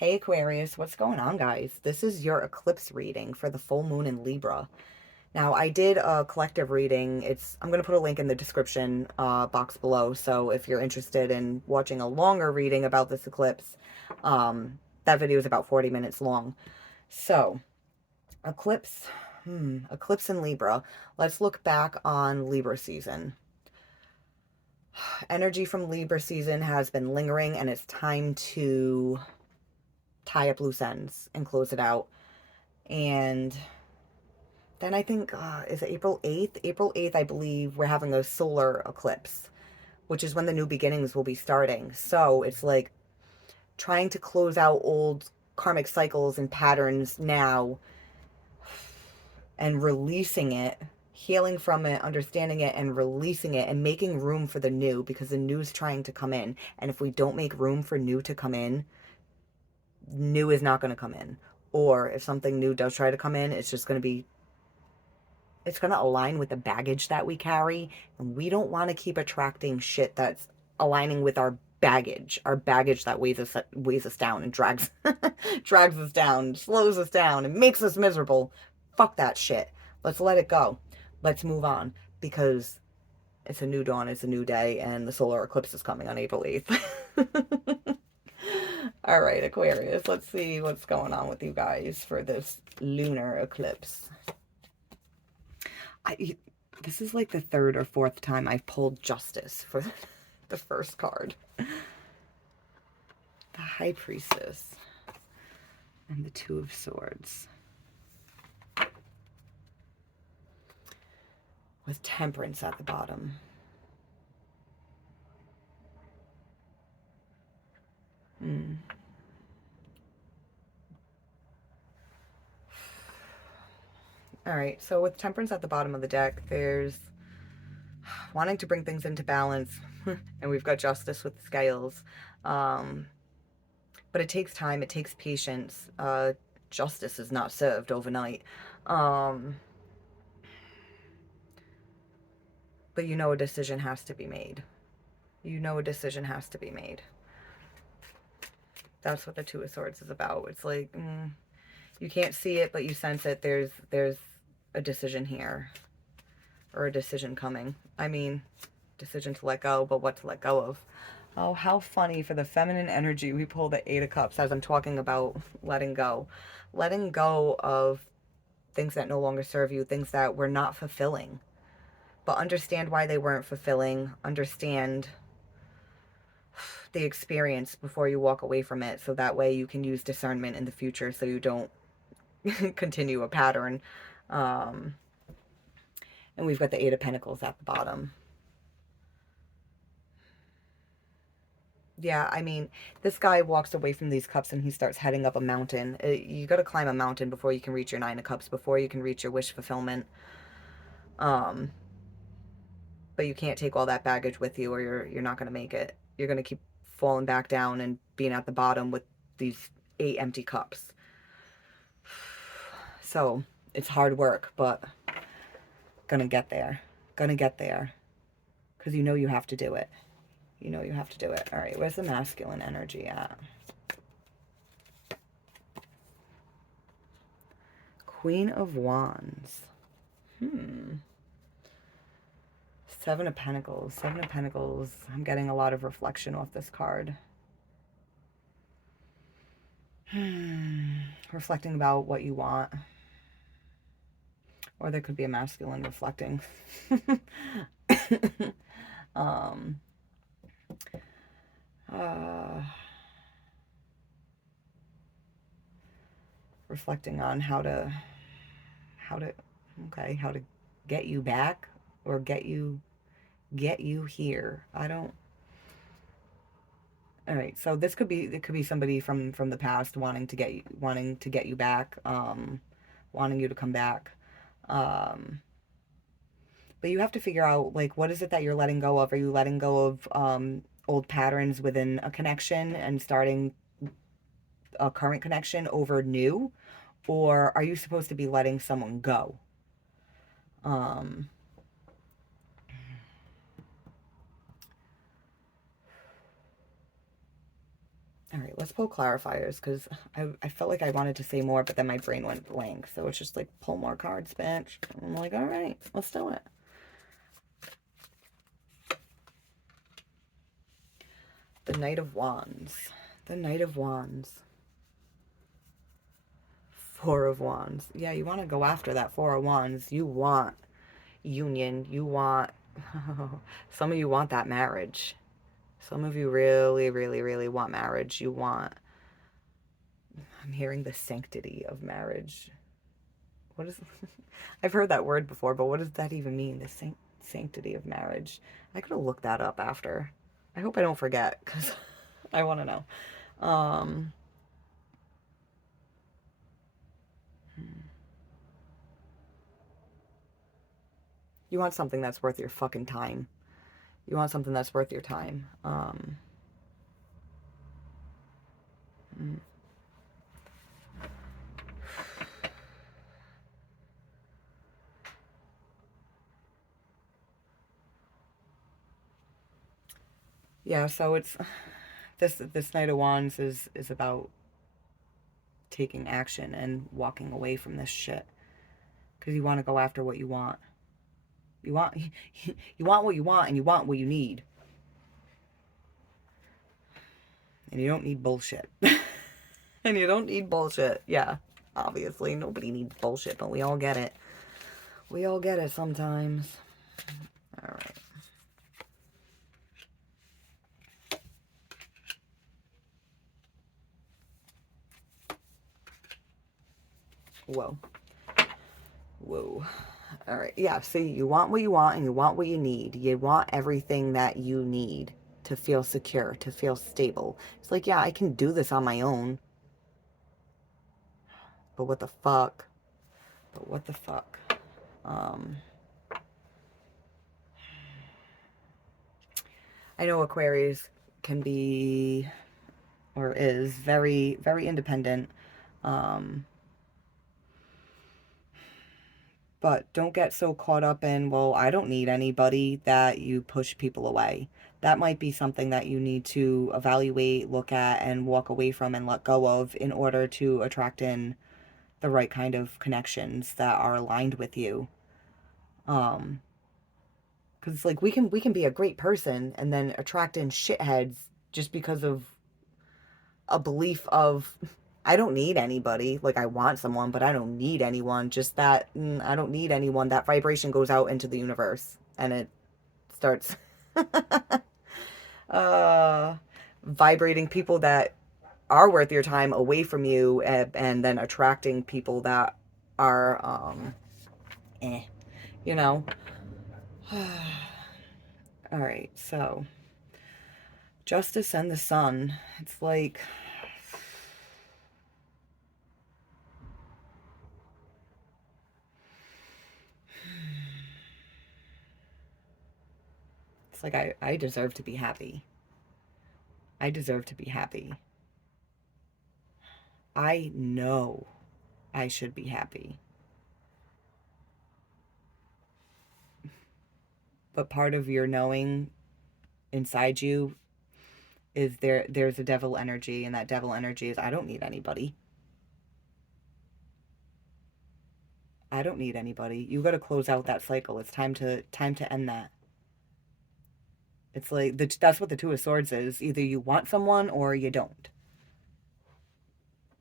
Hey Aquarius, what's going on, guys? This is your eclipse reading for the full moon in Libra. Now, I did a collective reading. I'm going to put a link in the description box below. So if you're interested in watching a longer reading about this eclipse, that video is about 40 minutes long. So, eclipse, eclipse in Libra. Let's look back on Libra season. Energy from Libra season has been lingering, and it's time to tie up loose ends and close it out. And then I think, is it April 8th? April 8th, I believe, we're having a solar eclipse, which is when the new beginnings will be starting. So it's like trying to close out old karmic cycles and patterns now and releasing it, healing from it, understanding it, and releasing it and making room for the new, because the new is trying to come in. And if we don't make room for new to come in, new is not going to come in. Or if something new does try to come in, it's just going to be, it's going to align with the baggage that we carry. And we don't want to keep attracting shit that's aligning with our baggage that weighs us down and drags drags us down, slows us down, and makes us miserable. Fuck that shit. Let's let it go. Let's move on, because it's a new dawn, it's a new day, and the solar eclipse is coming on April 8th. All right, Aquarius, let's see what's going on with you guys for this lunar eclipse. This is like the third or fourth time I've pulled Justice for the first card. The High Priestess and the Two of Swords. With Temperance at the bottom. All right, so with Temperance at the bottom of the deck, there's wanting to bring things into balance, and we've got Justice with the scales. But it takes time, it takes patience. Justice is not served overnight. But you know a decision has to be made. You know a decision has to be made. That's what the Two of Swords is about. It's like, you can't see it, but you sense it. There's a decision here, or a decision coming. I mean, decision to let go, but what to let go of. Oh, how funny. For the feminine energy, we pull the Eight of Cups as I'm talking about letting go. Letting go of things that no longer serve you, things that were not fulfilling. But understand why they weren't fulfilling. Understand the experience before you walk away from it, so that way you can use discernment in the future so you don't continue a pattern. And we've got the Eight of Pentacles at the bottom. Yeah, I mean, this guy walks away from these cups and he starts heading up a mountain. You got to climb a mountain before you can reach your Nine of Cups, before you can reach your wish fulfillment. But you can't take all that baggage with you, or you're not going to make it. You're going to keep falling back down and being at the bottom with these 8 empty cups. So it's hard work, but gonna get there. Gonna get there. Because you know you have to do it. You know you have to do it. All right, where's the masculine energy at? Queen of Wands. Seven of Pentacles. Seven of Pentacles. I'm getting a lot of reflection off this card. Reflecting about what you want. Or there could be a masculine reflecting. Reflecting on how to get you back, or get you here. I don't. All right, so it could be somebody from the past wanting to get you back, wanting you to come back. But you have to figure out, like, what is it that you're letting go of? Are you letting go of old patterns within a connection and starting a current connection over new? Or are you supposed to be letting someone go? All right, let's pull clarifiers because I felt like I wanted to say more, but then my brain went blank. So it's just like, pull more cards, bitch. I'm like, all right, let's do it. The Knight of Wands. The Knight of Wands. Four of Wands. Yeah, you want to go after that Four of Wands. You want union. You want... some of you want that marriage. Some of you really, really, really want marriage. You want... I'm hearing the sanctity of marriage. What is... I've heard that word before, but what does that even mean? The sanctity of marriage. I could have looked that up after. I hope I don't forget, because I want to know. You want something that's worth your fucking time. You want something that's worth your time. Yeah, so it's this Knight of Wands is about taking action and walking away from this shit because you want to go after what you want. You want you want what you want, and you want what you need. And you don't need bullshit. And you don't need bullshit. Yeah. Obviously, nobody needs bullshit, but we all get it. We all get it sometimes. All right. Whoa. Whoa. All right. Yeah. See, you want what you want and you want what you need. You want everything that you need to feel secure, to feel stable. It's like, yeah, I can do this on my own. But what the fuck? But what the fuck? I know Aquarius can be, or is, very, very independent. But don't get so caught up in, well, I don't need anybody, that you push people away. That might be something that you need to evaluate, look at, and walk away from and let go of in order to attract in the right kind of connections that are aligned with you. Because it's like we can be a great person and then attract in shitheads just because of a belief of, I don't need anybody. Like, I want someone, but I don't need anyone. Just that, I don't need anyone. That vibration goes out into the universe and it starts vibrating people that are worth your time away from you, and then attracting people that are, eh, you know. All right, so Justice and the Sun. It's like, it's like I deserve to be happy. I deserve to be happy. I know I should be happy. But part of your knowing inside you is there's a devil energy, and that devil energy is, I don't need anybody. I don't need anybody. You got to close out that cycle. It's time to end that. It's like that's what the Two of Swords is. Either you want someone or you don't.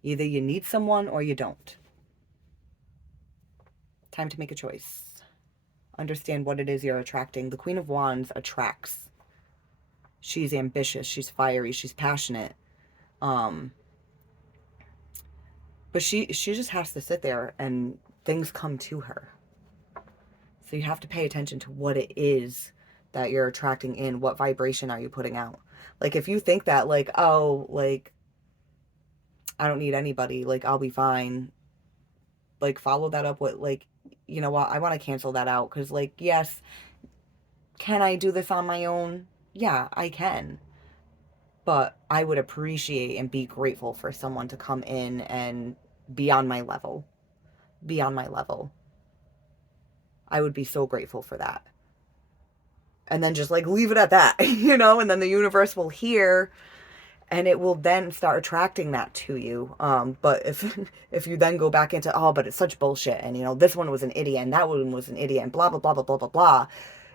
Either you need someone or you don't. Time to make a choice. Understand what it is you're attracting. The Queen of Wands attracts. She's ambitious, she's fiery, she's passionate. But she just has to sit there and things come to her. So you have to pay attention to what it is that you're attracting in. What vibration are you putting out? Like, if you think that, like, oh, like, I don't need anybody, like, I'll be fine, like, follow that up with, like, you know what, I want to cancel that out. Because, like, yes, can I do this on my own? Yeah, I can. But I would appreciate and be grateful for someone to come in and be on my level. Be on my level. I would be so grateful for that. And then just, like, leave it at that, you know? And then the universe will hear, and it will then start attracting that to you. But if you then go back into, oh, but it's such bullshit, and you know, this one was an idiot and that one was an idiot and blah blah blah blah blah blah blah,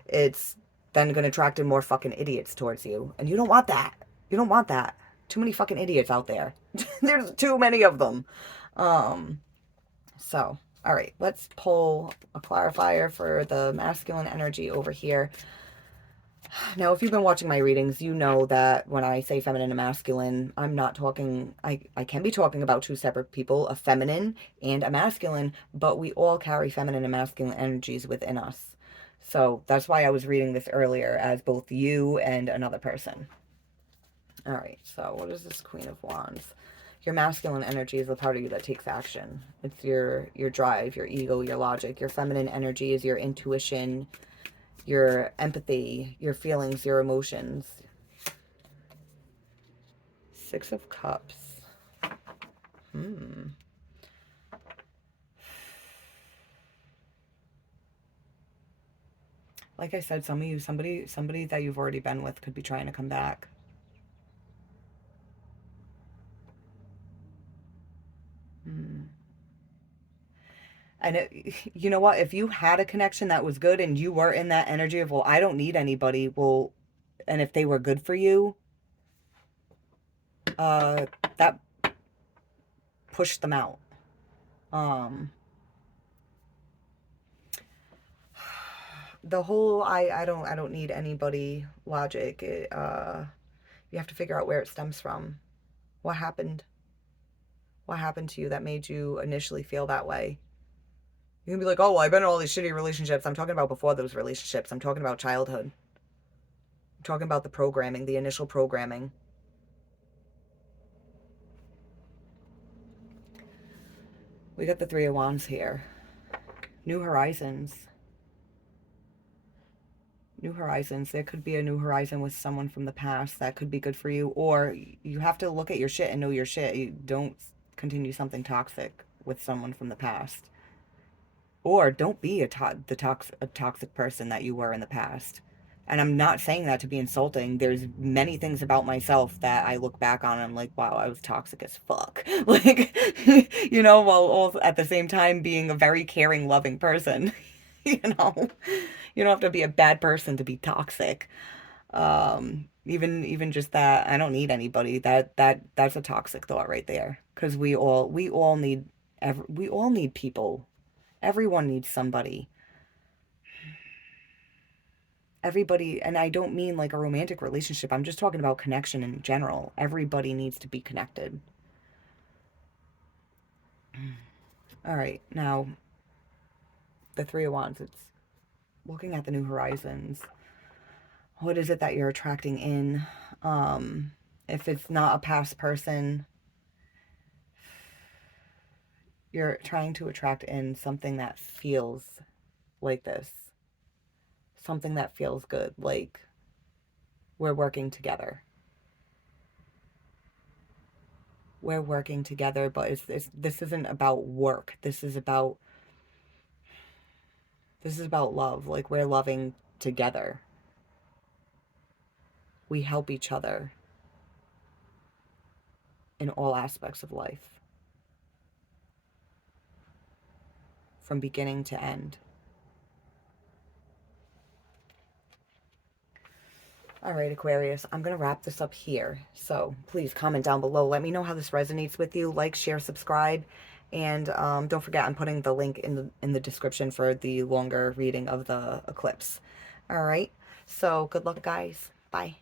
it's then going to attract in more fucking idiots towards you, and you don't want that. You don't want that. Too many fucking idiots out there. There's too many of them. So all right, let's pull a clarifier for the masculine energy over here. Now, if you've been watching my readings, you know that when I say feminine and masculine, I'm not talking, I can be talking about two separate people, a feminine and a masculine, but we all carry feminine and masculine energies within us. So that's why I was reading this earlier as both you and another person. All right, so what is this Queen of Wands? Your masculine energy is the part of you that takes action. It's your drive, your ego, your logic. Your feminine energy is your intuition, your empathy, your feelings, your emotions. Six of Cups. Like I said, some of you, somebody that you've already been with could be trying to come back. And you know what? If you had a connection that was good and you were in that energy of, well, I don't need anybody, well, and if they were good for you, that pushed them out. The whole I don't need anybody logic, you have to figure out where it stems from. What happened? What happened to you that made you initially feel that way? You can be like, oh, well, I've been in all these shitty relationships. I'm talking about before those relationships. I'm talking about childhood. I'm talking about the programming, the initial programming. We got the Three of Wands here. New horizons. New horizons. There could be a new horizon with someone from the past that could be good for you. Or you have to look at your shit and know your shit. You don't continue something toxic with someone from the past. Or don't be a toxic person that you were in the past. And I'm not saying that to be insulting. There's many things about myself that I look back on and I'm like, wow, I was toxic as fuck. Like, you know, while also at the same time being a very caring, loving person. You know, you don't have to be a bad person to be toxic. Even just that, I don't need anybody. That's a toxic thought right there. Because we all need people. Everyone needs somebody. Everybody, and I don't mean like a romantic relationship. I'm just talking about connection in general. Everybody needs to be connected. All right, now the Three of Wands. It's looking at the new horizons. What is it that you're attracting in? If it's not a past person, you're trying to attract in something that feels like this. Something that feels good, like we're working together. We're working together, but this isn't about work. This is about love. Like we're loving together. We help each other in all aspects of life, from beginning to end. All right, Aquarius, I'm going to wrap this up here. So please comment down below. Let me know how this resonates with you. Like, share, subscribe. And don't forget, I'm putting the link in the description for the longer reading of the eclipse. All right. So good luck, guys. Bye.